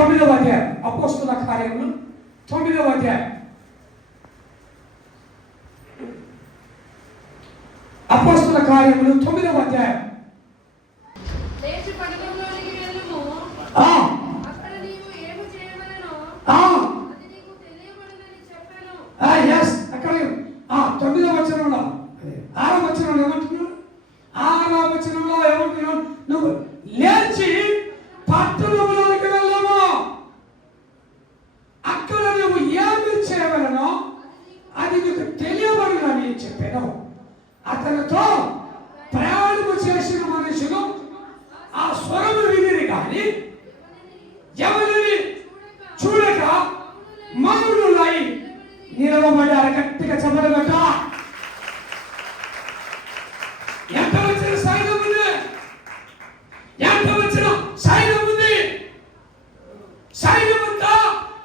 9వ అధ్యాయం అపోస్తలుల కార్యములు 9వ అధ్యాయం అపోస్తలుల కార్యములు 9వ అధ్యాయం లేచి పట్టణంలోనికి వెళ్ళుము. అక్కడ నీవు ఏమి చేయవలెనో అది నీకు తెలియబడునని చెప్పెను. yes అక్కడ 9వ వచనంలో 6వ వచనంలో ఏమంటున్నాడు? 6వ వచనంలో ఏమంటున్నాడు? నువ్వు లేచి పట్టణంలోనికి వెళ్ళము. అక్కడ నువ్వు ఏమి చేయవలనో అది నీకు తెలియబడునని చెప్పాను. అతనితో ప్రయాణము చేసిన మనుషులు ఆ స్వరము వినిరి కానీ ఎవరిని చూడక మౌనులై నిలవబడ్డారు. గట్టిగా చెప్పగలట. ఎంత వచ్చిన సైన్యం ఉంది, ఎంత వచ్చిన సైన్యం ఉంది. సైన్యం అంతా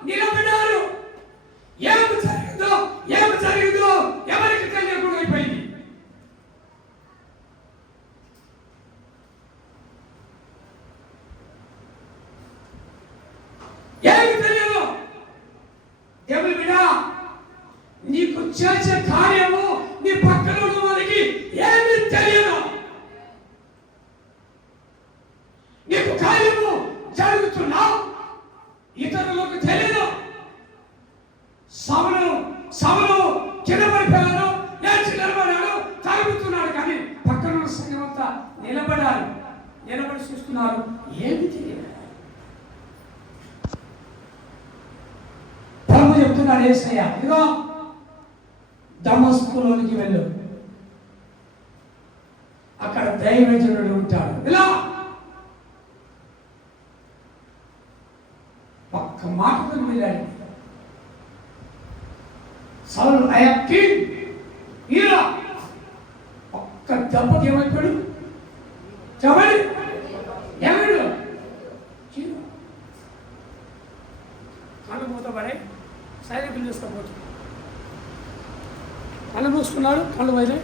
నిలబడ్డారు. ఏమి జరిగిందో ఎవరికి తెలియకుండా అయిపోయింది. ఏమి తెలియదు. దేవుని బిడ్డ, నీకు చేసే కార్యము నీ పక్కన ఉన్న వారికి ఏమి తెలియదు. నీకు కార్యము జరుగుతున్నా ఇతరులకు తెలియదు. సభలో కిందపడిపోయాడు, లేచి నిలబడాడు, తాగుతున్నాడు. కానీ పక్కన ఉన్న సంఘం అంతా నిలబడి చూస్తున్నారు. ఏమి తెలియదు. ప్రభు చెప్తున్నాడు యేసయ్య, ఇదిగో దమస్కులోనికి వెళ్ళు, అక్కడ దైవజనుడు ఉంటాడు. ఇలా ఒక్క మాటతో వెళ్ళాడు. సౌలు ఐ యామ్ కింగ్, ఇలా ఒక్క దెబ్బకి ఏమైపోయాడు? చెప్పండి, ఎవడు కళ్ళు మూతపడే సైనికులు చూసుకోబోతు కళ్ళు మూసుకున్నాడు. కళ్ళు వైలే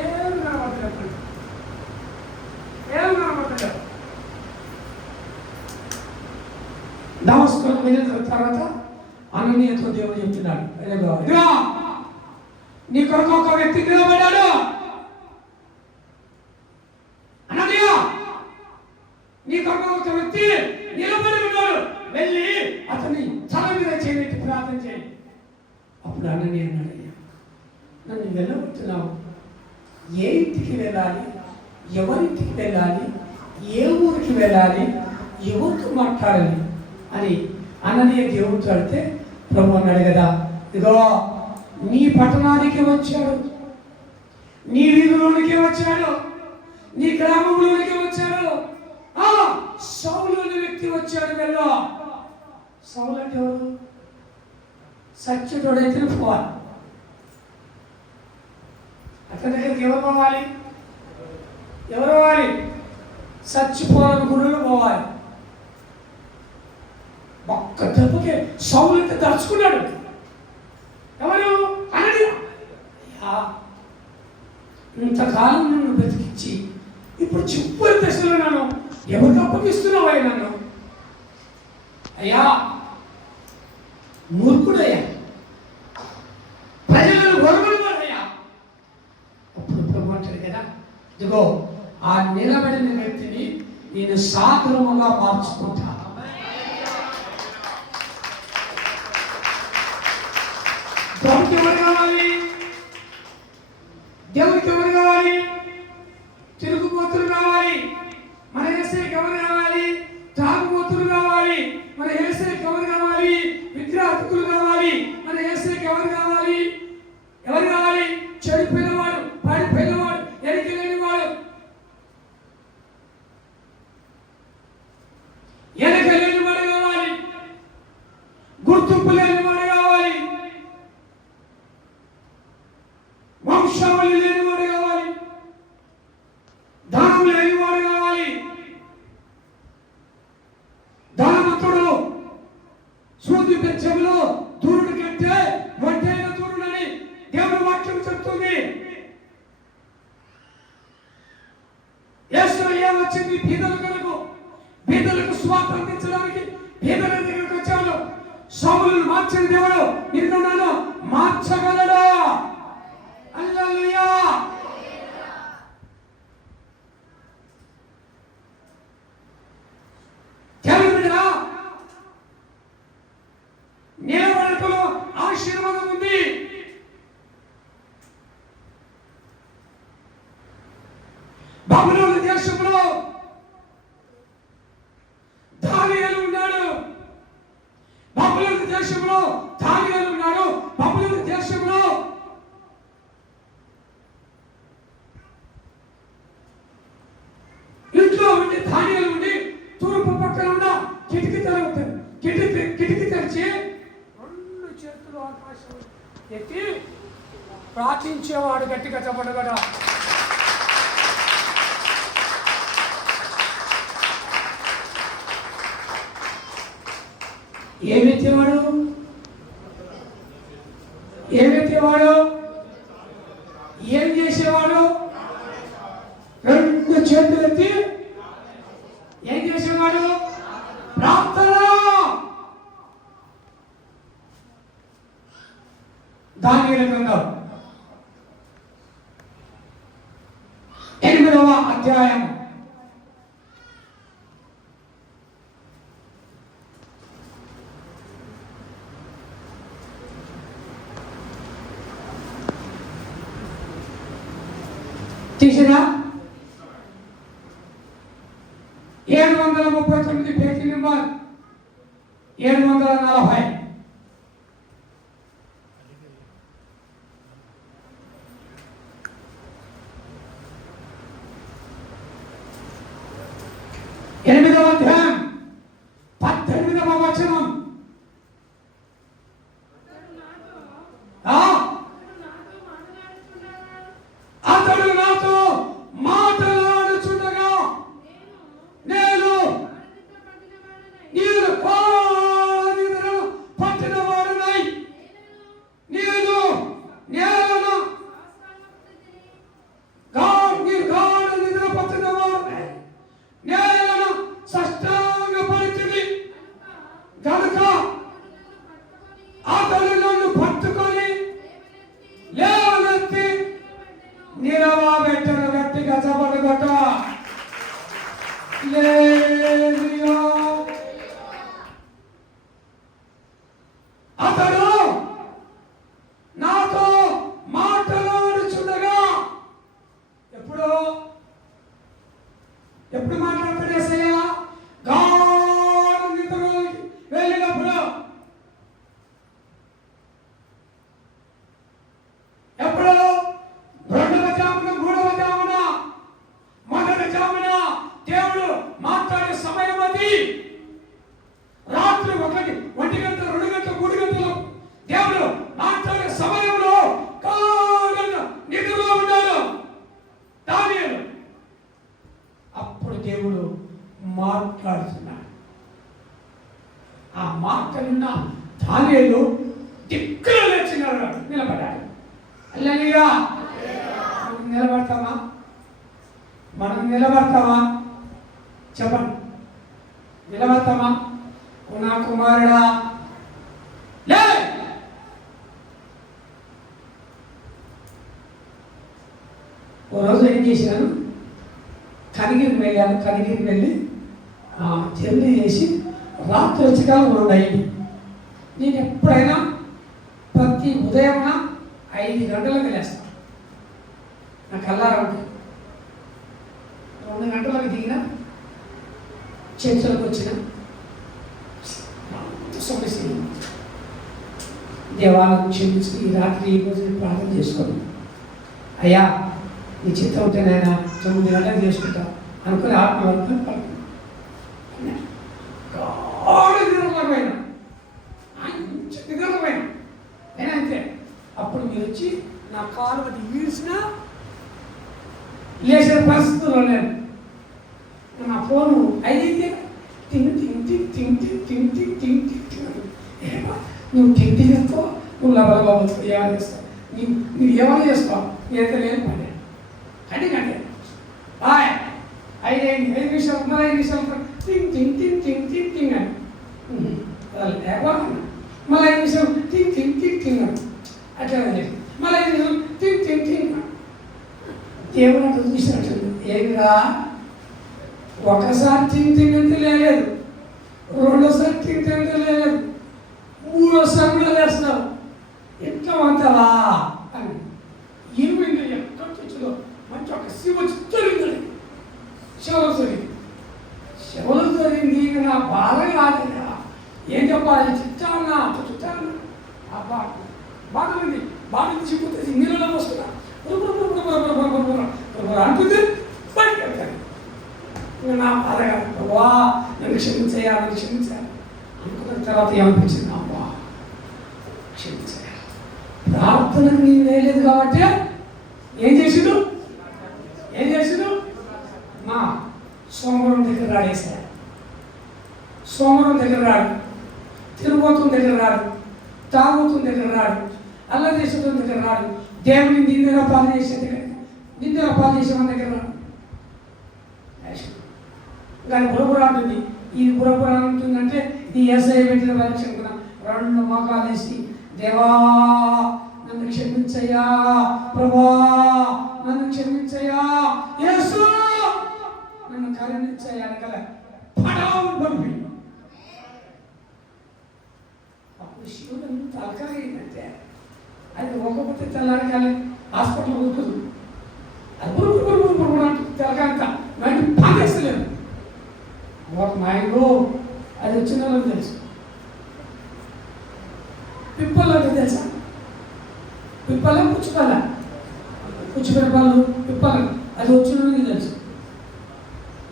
ఏం కనబడలేదు. దమస్కులోకి వెళ్ళిన తర్వాత అననీయతో దేవుడు చెప్తున్నాడు, నీ కొరకు ఒక వ్యక్తి నిలబడ్డాడు. అననీయ, నీ కొరకు ఒక వ్యక్తి నిలబడి ఉన్నాడు. వెళ్ళి అతని తల మీద చేయబెట్టి ప్రార్థన చేయి. అప్పుడు అననీయ అన్నాడు, నన్ను వెళ్ళబడుతున్నావు, ఏ ఇంటికి వెళ్ళాలి, ఎవరింటికి వెళ్ళాలి, ఏ ఊరికి వెళ్ళాలి, ఎవరితో మాట్లాడాలి అని అననీయ దేవుడితో అడిగితే ప్రభు అన్నాడు కదా, ఇదిగో నీ పట్టణానికి వచ్చాడు, నీ వీధిలోనికి వచ్చాడు, నీ గ్రామంలోనికి వచ్చాడు, సౌలు అనే వ్యక్తి వచ్చాడు. వెళ్ళో. సౌలు అంటే ఎవరు? సత్యుడైతే పోవాలి. అతని దగ్గరికి ఎవరు పోవాలి? చచ్చిపోవాలని గురువులు పోవాలి. ఒక్క దెబ్బకే సౌలు అంటే దర్చుకున్నాడు. ఎవరు? అననీయ. ఇంతకాలం నన్ను బతికించి ఇప్పుడు చివరి దశలో నన్ను ఎవరికి అప్పగిస్తున్నావు? నన్ను అయ్యా, మూర్ఖుడయ్యా, ప్రజలను గొడవలున్నాడయ్యా. అప్పుడు ప్రభు అంటాడు కదా, ఇదిగో ఆ నిలబడిన వ్యక్తిని నేను సాగరముగా మార్చుకుంటా. ప్రభుకి ఎవరు కావాలి? దేవుడికి ఎవరు కావాలి? తిరుగుబోతులు కావాలి. మన యేసయ్యకి ఎవరు కావాలి? తాగుబోతులు కావాలి. మన యేసయ్యకి ఎవరు కావాలి? విగ్రహార్థకులు కావాలి. మన యేసయ్యకి ఎవరు కావాలి? చెడిపోయినవాడు, పడిపోయినవాడు, ఎరికి లేనివాడు, ఎనక లేనివాడు కావాలి, గుర్తింపు లేనివాడు కావాలి, వంశావళి లేనివాడు కావాలి, ధనం లేనివాడు కావాలి. ధనవంతుడు సూది చెవిలో దూరుడు కంటే వడ్డైన దూరుడని దేవుని వాక్యం చెప్తుంది. యేసయ్య వచ్చింది బీదల కొరకు, బీదలకు సువార్త అందించడానికి పేదల దగ్గరికి వచ్చాడు. సౌలును మార్చిన దేవుడు నిన్ను నన్ను మార్చగలడు. హల్లెలూయా. తెలుగురా, నిలబడటంలో ఆశీర్వాదం ఉంది. బబులోను దేశంలో దానియేలు ఉన్నాడు. బబులోను దేశంలో దానియేలు ఉన్నాడు. బబులోను దేశంలో ఇంట్లో ఉండి దానియేలు ఉండి తూర్పు పక్కన ఉన్న కిటికీ తెరవుతాడు. కిటికీ తెరిచి 2 చేతులు ఆకాశం ఎత్తి ప్రార్థించేవాడు. గట్టిగా చెప్పడగడ. ఏమెత్తేవాడు? ఏం చేసేవాడు? 2 చేతులు ఎత్తి ఏం చేసేవాడు? ప్రార్థన. దానియేలు గ్రంథం 8వ అధ్యాయం తీసినా 739 పేజీ నెంబర్ 740. ఎనిమిదవ అధ్యాయం 18వ వచనం. అతడు నాతో మాట్లాడుచుండగా నేను నిద్ర పట్టిన వాడునై నేను నేలను గాఢ నిద్ర పట్టిన వాడునై నేలను సాష్టాంగ పరిచిని కనుక అతడు నన్ను పట్టుకొని లేవనెత్తి నిలవబెట్టను. గట్టిగా చప్పట్లు కొట్ట. అతడు నాతో మాట్లాడుచుండగా ఎప్పుడు మాట్లాడతాడు యేసయ్య? గాఢ నిద్రలోకి వెళ్ళినప్పుడు. ఎప్పుడు? 2వ జామున, 3వ జామున, మొదటి జామున దేవుడు మాట్లాడే సమయం అది. రాత్రి 1 గంట, 2 గంటలు, 3 గంటలు దేవుడు మాట్లాడే సమయంలో నిద్రలో ఉన్నాడు దానియేలు. అప్పుడు దేవుడు మాట్లాడుతున్నాడు. ఆ మాట్లాడిన దానియేలు దిక్కులు లేచినాడు, నిలబడ్డాడు. హల్లెలూయా. నిలబడతామా? మనం నిలబడతామా? చెప్పండి, నిలబడతామా? నా కుమారుడా లే. ఓ రోజు ఏం చేశాను, కనిగిరి వెళ్ళాను. కనిగిరి వెళ్ళి జర్నీ చేసి రాత్రి వచ్చేకాలం 2 అయింది. నేను ఎప్పుడైనా ప్రతి ఉదయం 5 గంటలకు లేస్తాను. నాకు అల్లారం ఉంటుంది. 2 గంటలకు దిగిన చర్చలకు వచ్చిన సమస్య దేవాలను క్షమించి ఈ రాత్రి ఈ రోజు ప్రార్థన చేసుకోండి. అయ్యా నీ చిత్తం ఉంటే నాయన 9 గంటలకు చేసుకుంటా అనుకుని ఆత్మవర్గం నిద్రపోయినా నేను అంతే. అప్పుడు మీరు వచ్చి నా కాలు అది ఈడ్చినా లేచిన పరిస్థితుల్లో నేను నా ఫోను అయితే నువ్వు తింటి చేస్తావు, నువ్వు లబలగా వస్తావు, ఏమైనా చేస్తావు, నువ్వు ఏమైనా చేస్తావు, ఎంత లేని పని కంటే బాయ్ 5 నిమిషాలు 5 నిమిషాలు టింగ్ టింగ్ టింగ్ టింగ్ టింగ్ టింగ్ అని మళ్ళీ 5 నిమిషం టింగ్ టింగ్ టింగ్ టింగ్ అని అట్లా చెప్పి మళ్ళీ 5 నిమిషం టింగ్ టింగ్ టింగ్ దేవుడు అట్లా చూసినట్టుంది. ఏమిరా ఒకసారి టింగ్ టింగ్ అంటే లేదు, రెండోసారి టింగ్ టింగ్ అంటే లేదు, మూడోసారి కూడా లేస్తున్నావు, ఎట్లా అంటావా అని. ఏమైంది ఎక్కడ తెచ్చుదో మంచి ఒక శివ జరిగింది, శివలు జరిగింది నా బాధ కాదురా. ఏం చెప్పాలి, చుట్టాలన్నా అట్లా చుట్టాలన్నా ఆ బాధ ఉంది, బాధ తీసుకుపోతే నీళ్ళలో వస్తున్నా అంటుంది బయటకు వెళ్తాను. నా బాధ కాదు, బాబా నన్ను క్షమించేయాలి, నన్ను క్షమించాలి అనుకున్న తర్వాత ఏమనిపించింది, అబ్బా క్షమించాలి. ప్రార్థన నేను వేయలేదు కాబట్టి ఏం చేసిండు మా సోమవారం దగ్గర రాడేశాడు. సోమవారం దగ్గర రాడు, తిరుగుబోతుల దగ్గర రాడు, తాగుతుల దగ్గర రాడు, అల్లదేశం దగ్గర రాడు, దేవుని నిందన పాలు చేసే దగ్గర మన దగ్గర రాడు. కానీ బురబుర అంటుంది. ఇది బురబుర అంటుందంటే ఇది ఏసఐ పెట్టిన పరీక్ష కూడా 2 మోకాలు వేసి దేవా నన్ను క్షమించయ్యా, ప్రభా నన్ను క్షమించయ్యా, యేసు నన్ను కరుణించయ్యా అనగల పడావు పంపి. అప్పుడు శివుడు తలకాయిందంటే అది ఒక్కొక్కటి తెల్లారకాలి హాస్పిటల్ ఉంటుంది. అది తెలకంత నన్ను పాకేస్తలేదు. ఒక నాయనో అది వచ్చిన వాళ్ళకి తెలుసు. పిప్పలు అంటే తెలుసా, పిప్పల పుచ్చిపెరపాలు పిప్పలు అది వచ్చిన వాళ్ళకి తెలుసు.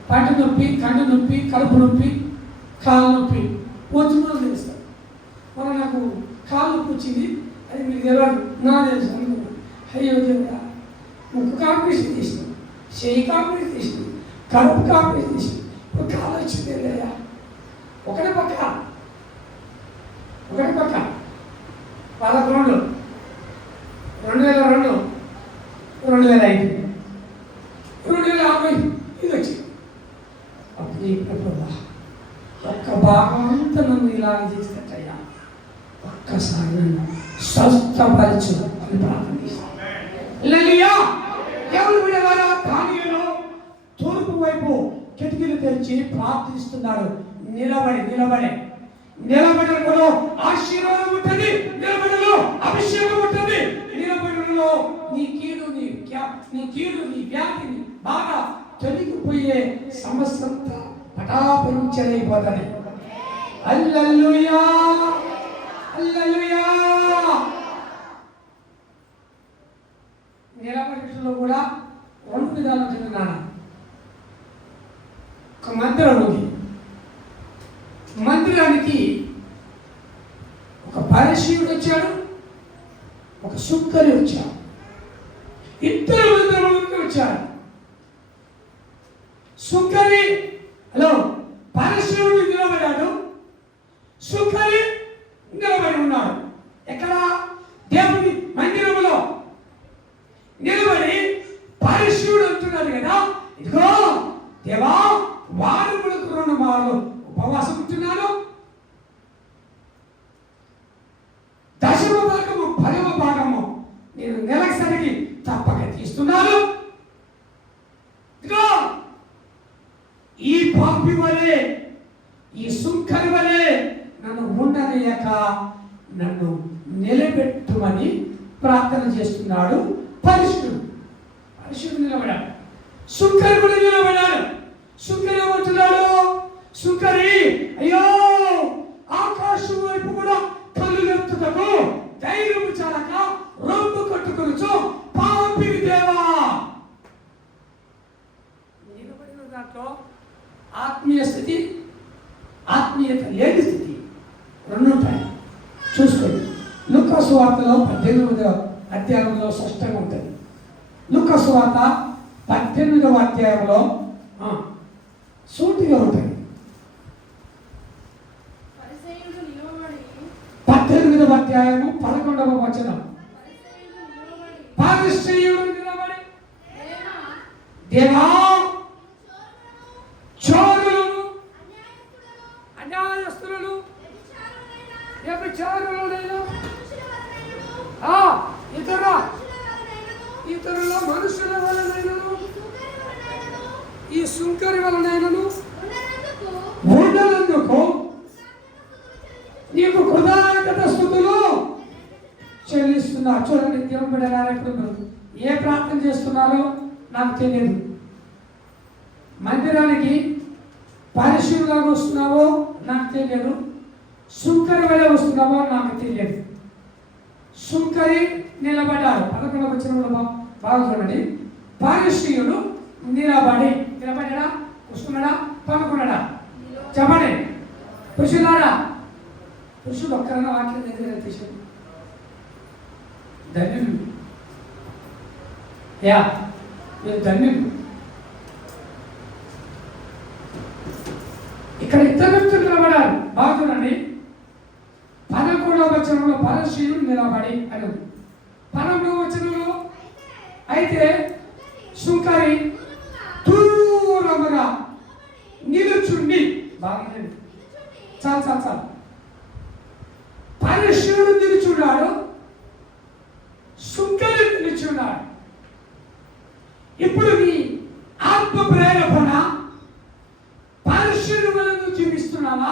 పంట నొప్పి, కంటి నొప్పి, కడుపు నొప్పి, కాళ్ళ నొప్పి వచ్చిన వాళ్ళు తెలుస్తారు. మన నాకు కాళ్ళు నొప్పి వచ్చింది, అది మీకు తెలియదు, నా తెలుసు అనుకున్నాను. అయ్యో దేవుడా, ముక్కు కాంపిటీషన్ తీసింది, చెయ్యి కాంపిటీషన్ తీసింది, కడుపు కాంపిటీషన్ తీసింది, ఇప్పుడు కాలు వచ్చింది లేదా ఒకటే పక్క 11 2002 2005 2050 ఇది వచ్చింది. అప్పుడు చెప్పినప్పుడు ఒక్క భాగం అంతా నన్ను ఇలా చేసినట్టయ్యా, ఒక్కసారి నన్ను స్వస్థపరచు అని ప్రార్థన చేస్తాను. ఎవరు విడవారా దానిలో తూర్పు వైపు కిటికీలు తెరిచి ప్రార్థిస్తున్నాడు. నిలబడలో ఆశీర్వాదం ఉంటుంది, నిలబడలో అభిషేకం ఉంటుంది, నిలబడలో నీ కీడు నీ వ్యాధిని బాగా తొలగిపోయే సమస్యంతా పటాపంచలైపోతాయి. హల్లెలూయా హల్లెలూయా. నిలబడటంలో కూడా 2 విధాలు ఉంటుంది నాన్న. ఒక మందిరం ఉంది, మందిరానికి ఒక పరిశీయుడు వచ్చాడు, ఒక సుక్కరి వచ్చాడు, 2 మందిరంలోకి వచ్చాడు. సుక్కరి పరిశీయుడు నిలబడ్డాడు, సుక్కరి నిలబడి ఉన్నాడు. ఎక్కడ? దేవుని మందిరంలో నిలబడి పరిశీయుడు అంటున్నాడు కదా, ఇదిగో దేవా వారములకు 2 మార్లు ఉపవాసం ఉంటున్నాను, 10వ భాగము 10వ భాగము నేను నెలసరికి తప్పక తీస్తున్నాను. ఇదిగో ఈ పాపి వలె, ఈ సుంకరి వలె నన్ను ఉండనియక నన్ను నిలబెట్టుమని ప్రార్థన చేస్తున్నాడు. పరిశుద్ధుడు నిలబడాడు, సుంకరి కూడా నిలబడాడు. సుంకరి ఏమంటున్నాడు? సుంకరి అయ్యో ఆకాశం వైపు కూడా కళ్ళు ఎత్తుటకు ధైర్యము చాలక రొమ్ము కట్టుకొనుచు పాపిని దేవా. నిలబడిన దాంట్లో ఆత్మీయ స్థితి, ఆత్మీయత లేని స్థితి 2 ఉంటాయి. చూసుకోండి. లూకా సువార్తలో 18వ అధ్యాయంలో స్పష్టంగా ఉంటుంది. లూకా సువార్త 18వ అధ్యాయంలో సూటిగా ఉంటుంది. 18వ అధ్యాయము 11వ వచనం. పరిసయ్యుడు నిలబడి దేవా చోరులను అన్యాయస్తులను, వ్యభిచారులనైనా, ఇతరుల మనుషుల వలనైనను, ఈ సుంకరి వలనైనను ఉండనందుకు నీకు కృతజ్ఞత స్తుతులు చెల్లిస్తున్నా. చూడండి, దేవుని బిడ్డలారా, ఇప్పుడు ఏ ప్రార్థన చేస్తున్నారో నాకు తెలియదు. మందిరానికి పరిశుభ్రంగా వస్తున్నావో నాకు తెలియదు, సుంకరి వల్ల వస్తున్నావో నాకు తెలియదు. సుంకరి నిలబడ్డాడు. 11వ వచనంలో బాగా చూడండి. పరిశీయుడు నిలబడ్డా, వస్తున్నాడా, పనుకున్నాడా? చెప్పండి. పురుషులారా, పురుషుడు ఒక్కరైనా వాక్యం దగ్గర తీసాడు. ధన్యులు, మీరు ధన్యులు. ఇక్కడ ఇద్దరు వ్యక్తులు నిలబడారు. బాగా చూడండి. 11వ వచనంలో పరిశీయుడు నిలబడి అని, 12వ వచనంలో అయితే సుంకరి దూరముగా నిలుచుండి. బాగా చాలు. పరిశీయుడు నిలుచున్నాడు, సుంకరి నిలుచున్నాడు. ఇప్పుడు నీ ఆత్మ ప్రేరేపణ పరిశీయుడు వల్ల జీవిస్తున్నావా,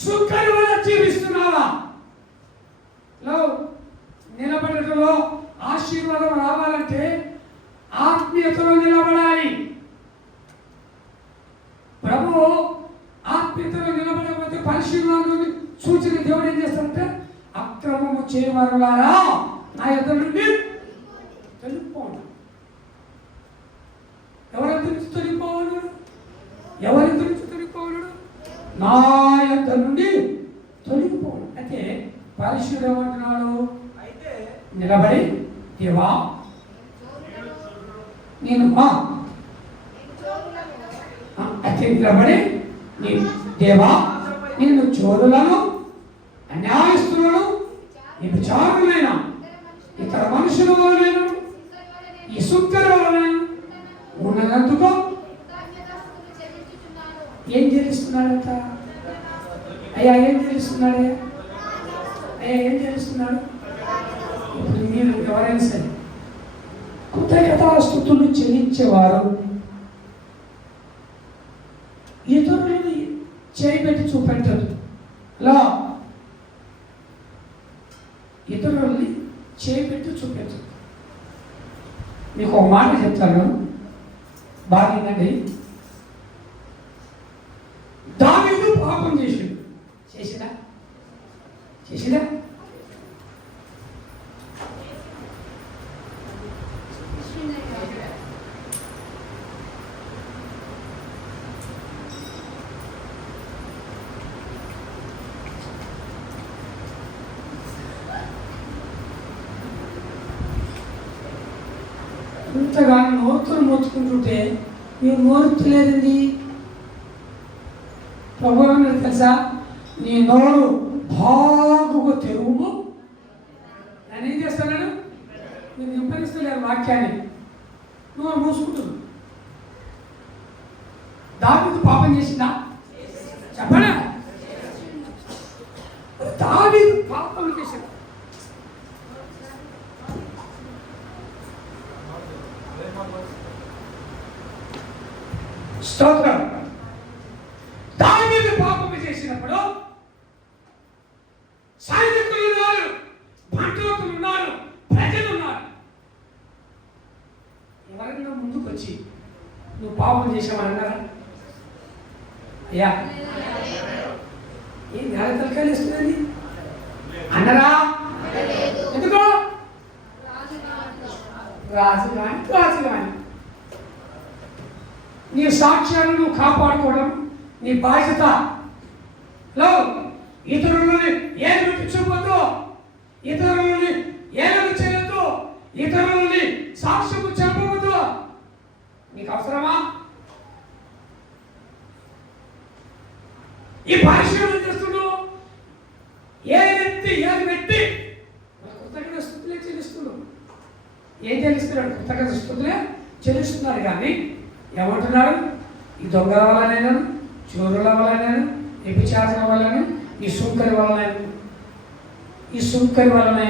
సుంకరి వల్ల జీవిస్తున్నావా? నిలబడటంలో ఆశీర్వాదం రావాలంటే ఆత్మీయతలో నిలబడాలి. ప్రభు ఆత్మీయతలో నిలబడకపోతే పరిశీలనలోని సూచన దేవుడు ఏం చేస్తారంటే, అక్రమము చేయవారులారా నా యొద్ద నుండి తొలిపోను. ఎవరి నుంచి తొలిపోవడు? నా యొద్ద నుండి తొలగిపోవడం. అయితే పరిశుద్ధుడు ఏమంటున్నాడు? నిలబడి, దేవా నేను అయితే నిలబడి, దేవా నేను చోరులను, అన్యాయస్తులను, వ్యభిచారులైన ఇతర మనుషుల వలన, ఈ సుంకరి వలన ఉన్నదందుకు ఏం చెల్లిస్తున్నాడంట? అయ్యా ఏం చెల్లిస్తున్నాడు? ఇప్పుడు మీరు ఎవరైనా సరే కృతజ్ఞతాస్తుతులు చెల్లించేవారు ఇతరులని చేయబెట్టి చూపెట్టదు. అలా ఇతరులని చేయబెట్టి చూపెట్టదు. మీకు ఒక మాట చెప్తాను, బాగుందండి. దావీదు పాపం చేసినా ఇంతగా నోరుతో మోచుకుంటుంటే మీరు నోరుతులేదండి. ప్రభు తెలుసా, నీ నోరు బాగుగా తెరువు. నేను ఏం చేస్తాను? నేను నింపనిస్తలేను వాక్యాన్ని, నువ్వు మూసుకుంటున్నావు. దావీదు పాపం చేసిందా? చెప్పనా? దావీదు పాపం చేసింది. స్తోత్రం. దావీదు పాపం చేసినప్పుడు సైనికులు ఉన్నారు, భటులు ఉన్నారు, ప్రజలు ఉన్నారు. ఎవరైనా ముందుకు వచ్చి నువ్వు పాపం చేసావని అన్నారా? అయ్యా ఏం నేల తలకాయలు ఇస్తుందండి అన్నరా? ఎందుకో రాజు కానీ నీ సాక్ష్యాలను నువ్వు కాపాడుకోవడం నీ బాధ్యత. ఇతరులని ఏమి చూపొద్దు, ఇతరులని ఏమి చేయొద్దు, ఇతరులని సాక్ష్యము చెప్పవద్దు. నీకు అవసరమా? ఈ పరిశీలన చేస్తున్నావు. ఏది వ్యక్తి కృతజ్ఞత స్తుతులే చెల్లిస్తున్నావు. ఏం చెల్లిస్తున్నాడు? కృతజ్ఞత స్తుతులే చెల్లిస్తున్నారు. కానీ ఏమంటున్నాడు? ఈ దొంగల వలనైనా, చోరుల వలనైనా, వ్యభిచారణ వలన, ఈ సుంకరి వలన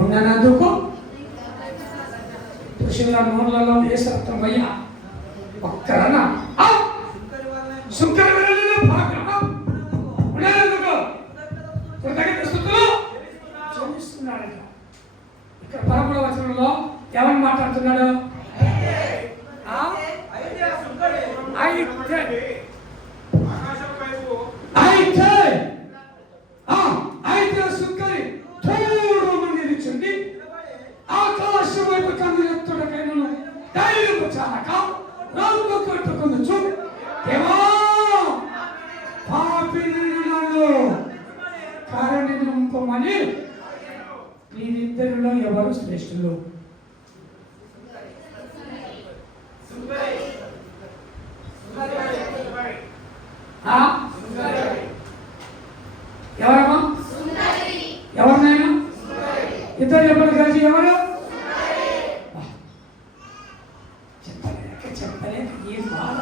ఉన్ననందుకు పురుషుల నోళ్ళలో వేసి రక్తం పోయా ఒక్కరన సుంకరి వలన ఉన్ననందుకు కృతజ్ఞతస్తుతులు చెల్లిస్తున్నాడట. ఇక్కడ 13వ వచనంలో ఎవరు మాట్లాడుతున్నాడు? అయితే సుంకరి దూరము నిలిచింది ఆకాశం వైపు కన్నులెత్తుటకైనను ధైర్యము చాలక నలుగు కట్టుకొనుచు దేవా పాపిని నన్ను కరుణింపమని వీరిద్దరిలో ఎవరు శ్రేష్ఠులు? ఎవరమ్మా? ఎవరినైనా ఇద్దరు ఎవరు కలిసి ఎవరు చెప్పలేక ఏం బాధ.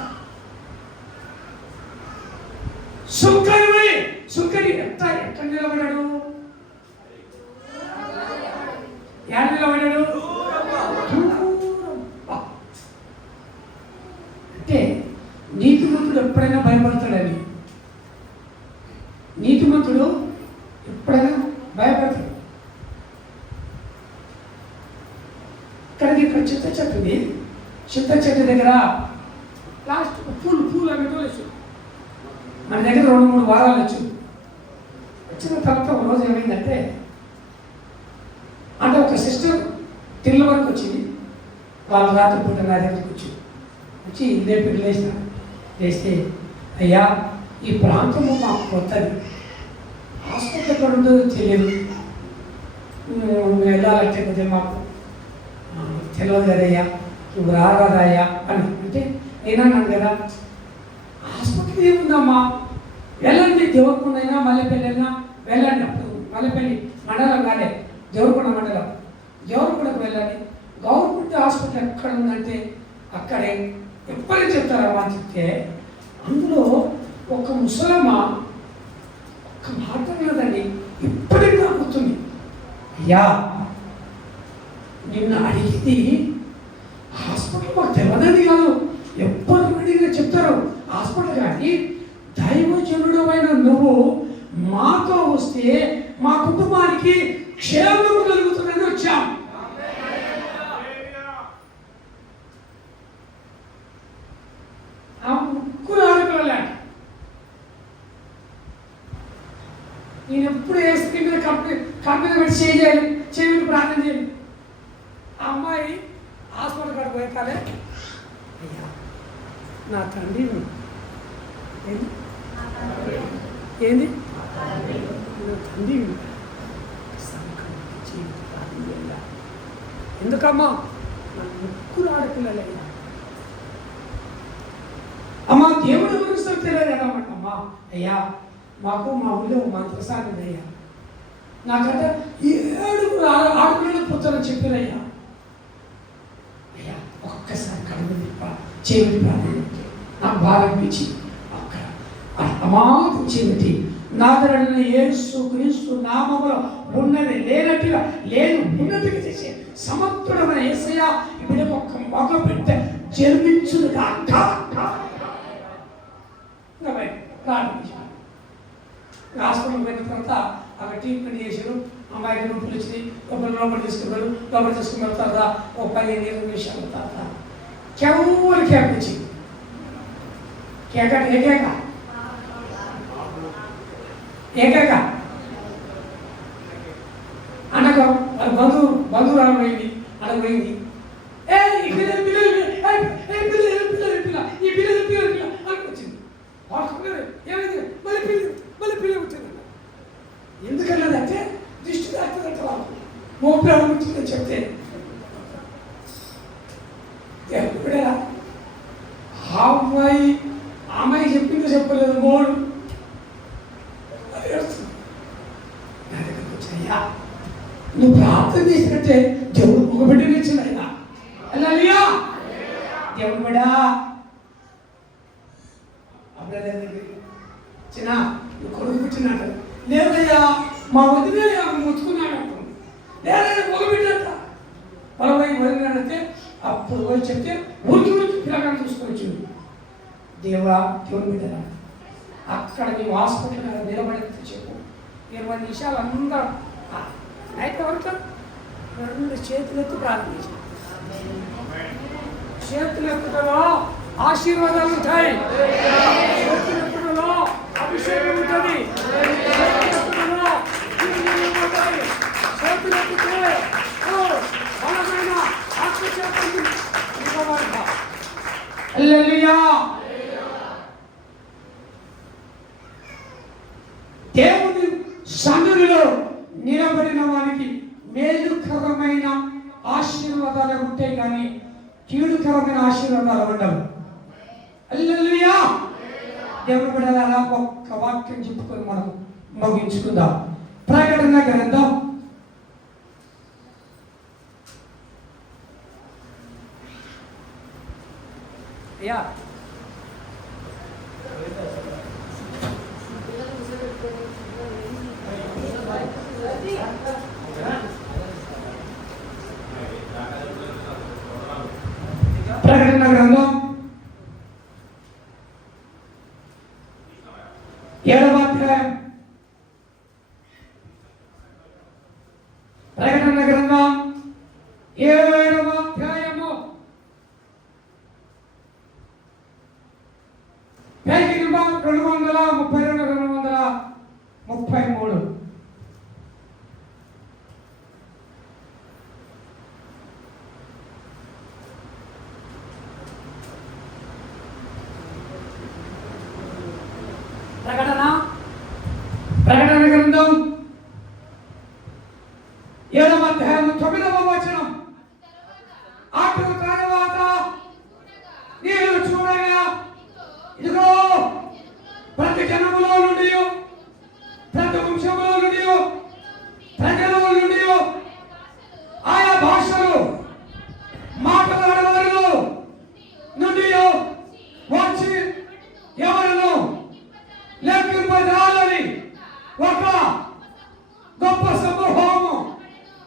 సుంకరి ఎక్కడ నిలబడాడు? ఎలా నిలబడాడు? అంటే నీతిమంతుడు ఎప్పుడైనా భయపడతాడని. నీతిమంతుడు ఎప్పుడైనా భయపడతాడు. ఇక్కడ చింత చెట్టు ఉంది. చింత చెట్టు దగ్గర లాస్ట్ పూలు అవి వచ్చు. మన దగ్గర 2-3 వారాలు వచ్చిన తర్వాత ఒక రోజు ఏమైందంటే, అంటే ఒక సిస్టర్ తిరుల వరకు వచ్చింది. వాళ్ళు రాత్రి పూట నా దగ్గరికి వచ్చి లేపి లేస్తే, అయ్యా ఈ ప్రాంతము మాకు కొత్తది, హాస్పిటల్ ఎక్కడ ఉందో తెలియదు, వెళ్ళాలంటే కొద్దిగా మాకు తెలియదు కదయ్యా, నువ్వు రారాదయ్యా అని అంటే నేనన్నాను కదా, హాస్పిటల్ ఏముందమ్మా, వెళ్ళండి, దేవరకొండైనా మల్లెపల్లి అయినా వెళ్ళండి. అప్పుడు మల్లెపల్లి మండలం కాదే, దేవరకొండ మండలం, దేవరకొండకు వెళ్ళండి. గవర్నమెంట్ హాస్పిటల్ ఎక్కడ ఉందంటే అక్కడే. ఎప్పటికీ చెప్తారమ్మా చెప్తే అందులో ఒక ముసలమ్మ ఒక్క మాట లేదండి, ఇప్పటికీ నాకు గుర్తుంది. అయ్యా నిన్ను అడిగింది హాస్పిటల్ మాకు తెలియదని కాదు, ఎప్పటికి అడిగినా చెప్తారు హాస్పిటల్, కానీ దైవజనుడు అయిన నువ్వు మాతో వస్తే మా కుటుంబానికి క్షేమం కలుగుతుందని వచ్చాం. ఆ ముగ్గురు ఆడపిల్లలాంటి నేను ఎప్పుడు ఏ స్క్రీన్ మీద కంపెనీ పెట్టి చేయాలి ప్రార్థన చేయాలి. ఆ అమ్మాయి హాస్పిటల్ కాడికి పోయాలి. అయ్యా నా తండ్రి ఏంది నా తండ్రి ఎందుకమ్మా నా ముగ్గురు ఆడపిల్లలయ్యా, అమ్మా దేవుడు గురించి తెలియదు ఎలామంటమ్మా. అయ్యా మాకు మా ఊళ్ళో మంత్రసాని అయ్యా, నాకంటే 7 ఆడపిల్లలు పుత్రులు చెప్పారయ్యా. అయ్యా ఒక్కసారి కడుగు చేతి ప్రార్థన నాకు బాగా అనిపించింది. అక్కడ అమాపు చెవిటి నాదరడిన యేసు క్రీస్తు నామములో ఉన్నది లేనట్టుగా ఉన్నట్టుగా చేసే సమర్థుడమైన యేసయ్య ఇప్పుడు ఒక్క మగ బిడ్డ జన్మించునుగా ప్రారంభించాను. హాస్పిటల్కి పోయిన తర్వాత అక్కడ ట్రీట్మెంట్ చేశారు. అమ్మాయికి నొప్పులు వచ్చినాయి, లోపల తీసుకున్నారు. లోపల తీసుకున్న తర్వాత ఒక 15 నిమిషాల తర్వాత కేవలం కేక్ వచ్చింది. ఏకాక అనగా బంధువురాలు పోయింది, అక్కడ పోయింది. ఈ పిల్లలు వచ్చింది. ఏమైంది మళ్ళీ పిల్లలు వచ్చింది. ఎందుకన్నది అంటే దృష్టి తాకుతుందంటే వాళ్ళు మోపిరాలు వచ్చిందని చెప్తే ఎప్పుడైనా అమ్మాయి చెప్పిందో చెప్పలేదు మోడు నా దగ్గరకు వచ్చాయ్యా, నువ్వు ప్రార్థన చేసినట్టే దేవుడు ఒక బిడ్డని ఇచ్చింది. ఆయన అలా దేవుడు బిడ్డా బ్రదర్ దగ్గరికి, చిన్న నువ్వు కొడుకు పుట్టినట్టు, లేదయ్యా మా వదిలే ముచ్చుకున్నాడు అంటాం, లేదయ్యా మొగబిడ్డంట పొలవై వదిలినాడంటే అప్పుడు పోయి చెప్తే ఊరికి పిల్లగాన్ని చూసుకోవచ్చు. దేవా దేవుని బిడ్డరా, అక్కడ మేము హాస్పిటల్ నిలబడి చెప్పు 20 నిమిషాలు అందరూ నైట్ వరకు 2 చేతులెత్తు ప్రారంభించాం. చేతులెత్తుటలో ఆశీర్వాదాలు ఉంటాయి, చేతులెత్తుటలో అభిషేకం ఉంటుంది, చేతులెత్తుటలో ఉంటాయి, చేతులెత్తుతే బలమైన ఆత్మచేతం ఇవ్వబడత. హల్లెలూయా. దేవుని సన్నిధిలో నిలబడిన వారికి మేలుకరమైన ఆశీర్వాదాలు ఉంటాయి, కానీ కీడుకరమైన ఆశీర్వాదాలు ఉండవు. హల్లెలూయా. దేవుని బిడ్డలారా, ఒక్క వాక్యం చెప్పుకొని మనం ముగించుకుందాం. ప్రకటన గ్రంథం 7వ అధ్యాయం. ప్రకటన గ్రంథం 7వ అధ్యాయము పేజీ నెంబర్ 232-233. ప్రకటన గ్రంథం 7వ అధ్యాయం 9వ వచనం. అటు తరువాత నేను చూడగా ఇదిగో ప్రతి జనములో నుండి, ప్రతి వంశములో నుండి, ప్రజల నుండి, ఆయా భాషలు మాట్లాడేవారిలో నుండి వచ్చి ఎవరినో లెక్కింపజాలని ఒక గొప్ప సమూహము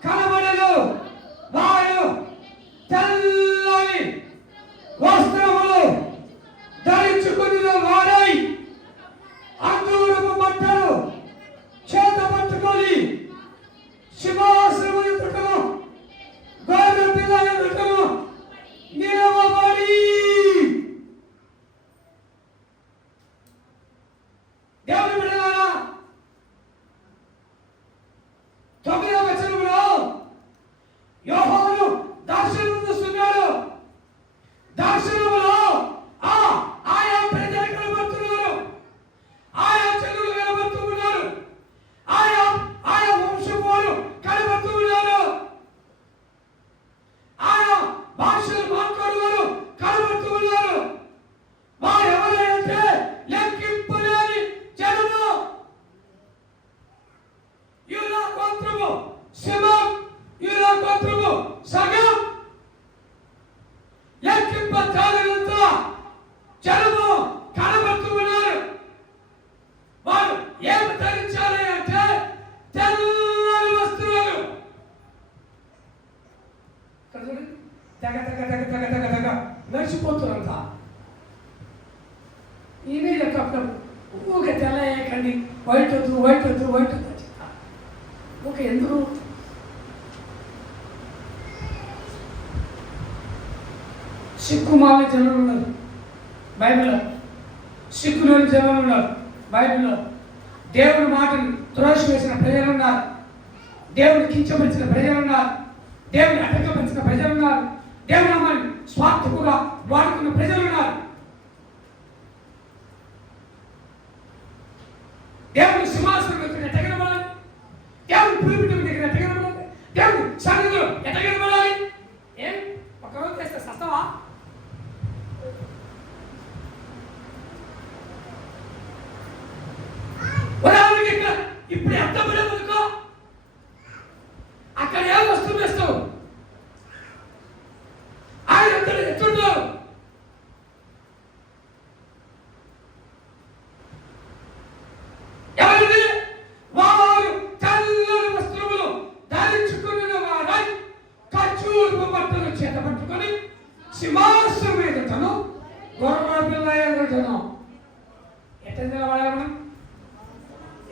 కనబడెను. వారు తెల్లని వస్త్రములు ధరించుకుని వారై అంజూరపు బట్టలు చేత పట్టుకొని సింహాసనము ఎదుటను గొర్రె పిల్ల ఎదుటను నిలవబడి దేవుని బిడ్డలారా, 9వ వచనంలో యోహాను దర్శనం చూస్తున్నాడు. దర్శనంలో ఆయా ప్రజలు కనబడుతున్నారు, ఆయా జనులు కనబడుతున్నారు, ఆయా వంశం వారు కనబడుతున్నారు, ఆయా భాషలు మాట్లాడేవారు కనబడుతున్నారు. వారు ఎవరైతే లెక్కింపలేని జనము. యూదా గోత్రము సింహం, యూదా గోత్రము సగం, లెక్కింపజాలనంత జనము కనబడుతున్నారు. వారు ఏమి ధరించాలి అంటే తెల్లని వస్త్రాలు. తెగ తెగ తెగ తెగ తెగ తెగ నడిచిపోతున్నంత ఈయనే చెప్తాడు, ఊకే తెల్లయ్యకండి, వైట్ వద్దు వైట్ వద్దు వైట్ వద్దు చెప్తా. ఊకే ఎందుకు? సిక్కుమాల జనులు ఉన్నారు బైబిల్లో, సిక్కులోని జనులు ఉన్నారు బైబిల్లో. దేవుడి మాటను త్రోసివేసిన ప్రజలు ఉన్నారు, దేవుని కించపరిచిన ప్రజలు ఉన్నారు, దేవుని అటకపరిచిన ప్రజలు ఉన్నారు, దేవుని నామాన్ని స్వార్థకుగా వాడుకున్న ప్రజలు ఉన్నారు. దేవుని సింహాసనం దగ్గర ఎట్టగనబడాలి, దేవుని పులిపిటం దగ్గర ఎట్టగనబడాలి, దేవుని సన్నిధిలో ఎట్టగనబడాలి. ఏం ఒకరోజు చేస్తే సస్తవా? ఉదాహరణకి ఇక్కడ ఇప్పుడు ఎంత పడేందుకో అక్కడ ఏం వస్తువు వేస్తావు, ఆయన ఎత్తుంటారు.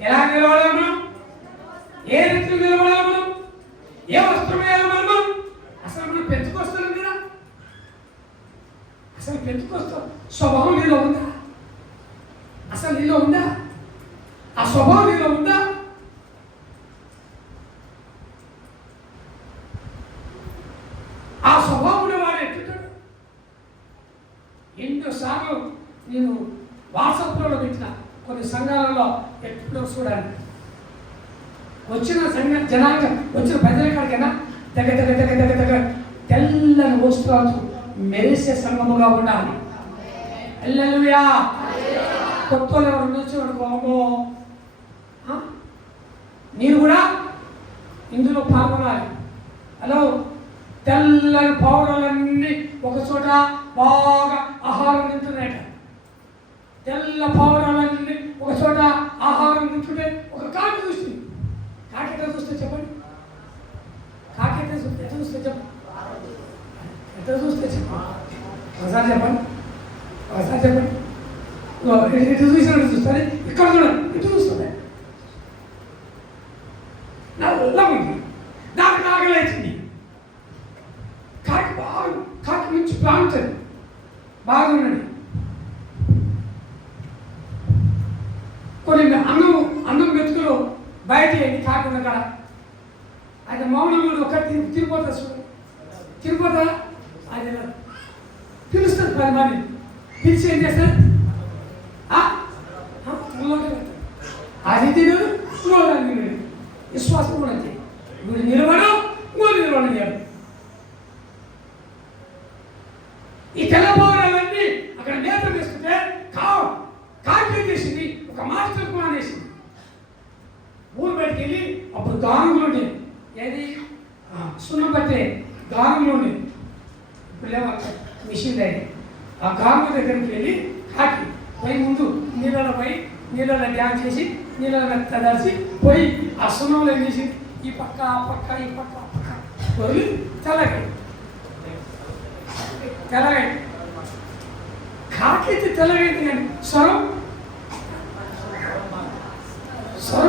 ఎలా నిలబడాలి మనం? ఏ రీతిలో నిలబడాలి మనం? ఏ వస్త్రం వేయాలి మనం? అసలు మనం పెంచుకొస్తున్నాం కదా? అసలు పెంచుకొస్తాం స్వభావం నీలో ఉందా? అసలు నీలో ఉందా? ఆ స్వభావం నీలో ఉందా? ఆ స్వభావం వాడు ఎత్తుతాడు. ఎన్నోసార్లు నేను వాట్సాప్లో పెట్టిన కొన్ని సంఘాలలో ఎప్పుడో చూడండి, వచ్చిన జనాంగం వచ్చిన ప్రజల కాడికైనా దగ్గర దగ్గర దగ్గర దగ్గర దగ్గర తెల్లని వస్త్రాలు మెరిసే సంఘముగా ఉండాలి. హల్లెలూయా. కొత్త ఎవరు ఉండొచ్చు, మీరు కూడా ఇందులో పాల్గొనాలి. హలో, తెల్లని పౌడర్లన్నీ ఒక చోట బాగా ఆహారం తింటున్నాయట. తెల్ల పౌడర్లన్నీ ఒక చోట ఆహారం తింటుంటే ఒక కాకి చూస్తుంది. కాకి ఎట్లా చూస్తే చెప్పండి? కాకి ఎట్లా చూస్తే చెప్పండి? ఎట్లా చూస్తే చెప్పండి? ఒకసారి చెప్పండి, ఒకసారి చెప్పండి. ఇటు చూసినట్టు చూస్తుంది, ఇక్కడ చూడండి, ఇటు చూస్తుంది. నల్లగా ఉంది, దానికి ఆకలించింది. కాకి బాగా, కాకి నుంచి ప్రాంతం బాగున్నది. కొన్ని అన్నం మెతుకులు బయట కాకి ఉన్న కాడ అది మౌనంలో ఒక తిరిగిపోతా తిరిగిపోతా అది పిలుస్తుంది. 10 మంది పిలిచి ఏం చేస్తారు? అది తినడు, ఇంకోదాన్ని తినడు. విశ్వాసం కూడా అంతే. వీడు నిలబడు, ఇంకో నిలబడలేడు. ఈ తెల్లబోరాలన్నీ అక్కడ నేత వేస్తుంటే కాకి ఏం చేసింది? ఒక మాస్టర్ ప్లాన్ వేసింది. ఊరు బయటికి వెళ్ళి అప్పుడు గానంలో ఉండేది, ఏది సున్నం పట్టే గానంలో ఉండేది. ఇప్పుడు లేవు మిషన్ దగ్గర. ఆ గానం దగ్గరికి వెళ్ళి కాకి పోయి ముందు నీళ్ళలో పోయి నీళ్ళలో డ్యాన్స్ చేసి నీళ్ళలో తడిసి పోయి ఆ సున్నంలో ఏం చేసి ఈ పక్క ఆ పక్క ఈ పక్క ఆ పక్క పోయి తెల్లగా కాకైతే తెల్లగైంది. కానీ స్వరం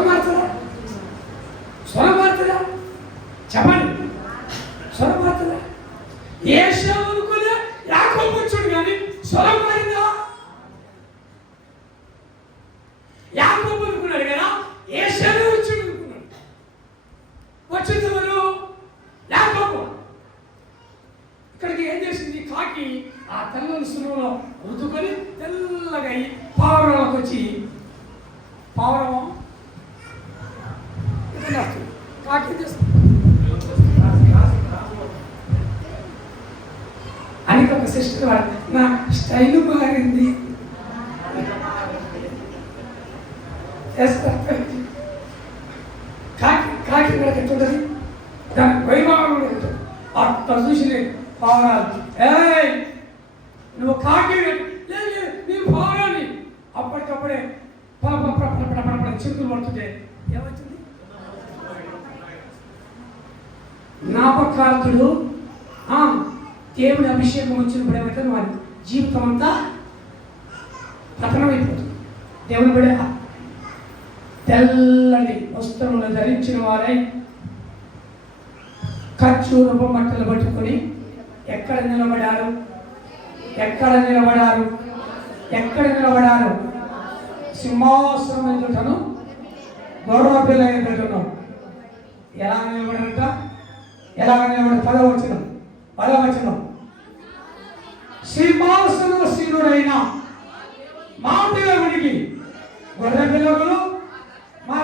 మారుతుందా? స్వరం మారుతుందా? చెప్పండి, స్వరం మారుతుందా? ఏ శవం అనుకునే యాకోబు వచ్చాడు కానీ స్వరం మారిందా? యాకోబు అనుకున్నాడు కదా, ఏ శవం వచ్చాడు అనుకున్నాడు. వచ్చింది ఎవరు? యాకోబు. ఇక్కడికి ఏం చేసింది? కాకి ఆ తెల్లని సులువులో రుద్దుకొని తెల్లగా అయ్యి పావురంలోకి వచ్చి పావురం కాకి ఏం చేస్తుంది? అని ఒక సిస్టర్ వాడు నా స్టైల్ మారింది, కాకి మనకి ఎట్టుంటుంది? దాని వైభవం ఉంటుంది. అట్లా చూసి పావురాలు, ఏయ్ నువ్వు కాకి నేను పావురాని. అప్పటికప్పుడే చిరుకులు పడుతుంటే ఏమవుతుంది? జ్ఞాపకార్థుడు దేవుడి అభిషేకం వచ్చినప్పుడు ఏమైతే వారి జీవితం అంతా పతనమైపోతుంది. దేవుని బిడ్డ తెల్లని వస్త్రములు ధరించిన వారై ఖర్జూరపు మట్టలు పట్టుకొని ఎక్కడ నిలబడారు? ఎక్కడ నిలబడారు? ఎక్కడ నిలబడారు? సింహాసనం ఎదుటను గొడవ పిల్ల ఎదుటను. ఎలా నిలబడంట? ఎలా నిలబడ? పదవచనం సింహాసనశీనుడైన మా దేవునికి గొర్రె పిల్లలు మా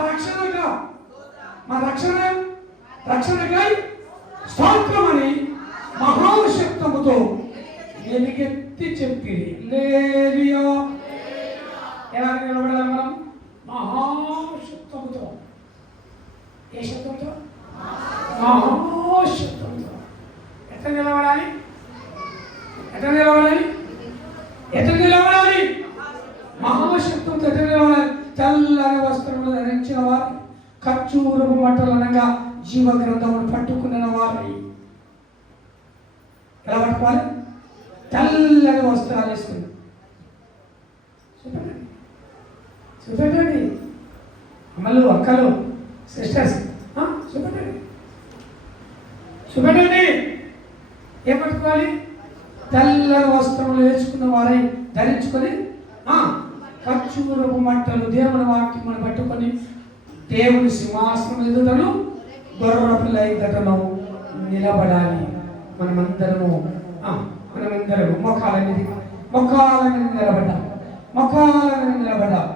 రక్షణకై స్తోత్రమని మహాశక్తముతో ఎలుగెత్తి చెప్పి లేలియా. ఎలా నిలబడాలి మనం? మహాశక్తముతో. ఏ శక్తంతో? మహాశక్తంతో. ఎట్లా నిలబడాలి? ఎట్లా నిలబడాలి? ఎట్లా నిలబడాలి? మహాశక్తంతో ఎట్లా నిలబడాలి? తెల్లని వస్త్రములు ధరించిన వారు, ఖర్జూరపు మట్టలు అనగా జీవ గ్రంథమును పట్టుకున్న వారు. ఎలా పట్టుకోవాలి? తెల్లని వస్త్రాలు వేసుకుని చూపెట్టండి. అమ్మలు, అక్కలు, సిస్టర్స్ చూపెట్టండి, చూపెట్టండి. ఏం పట్టుకోవాలి? తెల్లని వస్త్రములు వేసుకున్న వారై ధరించుకొని ఖర్జూరపు మంటలు దేవుని వాక్యమును పట్టుకొని దేవుని సింహాసనం ఎదుటను గొర్రెపిల్ల ఎదుటను నిలబడాలి. మనమందరము మొక్కాల మీద నిలబడ్డాం. మొక్కాల మీద నిలబడదాం.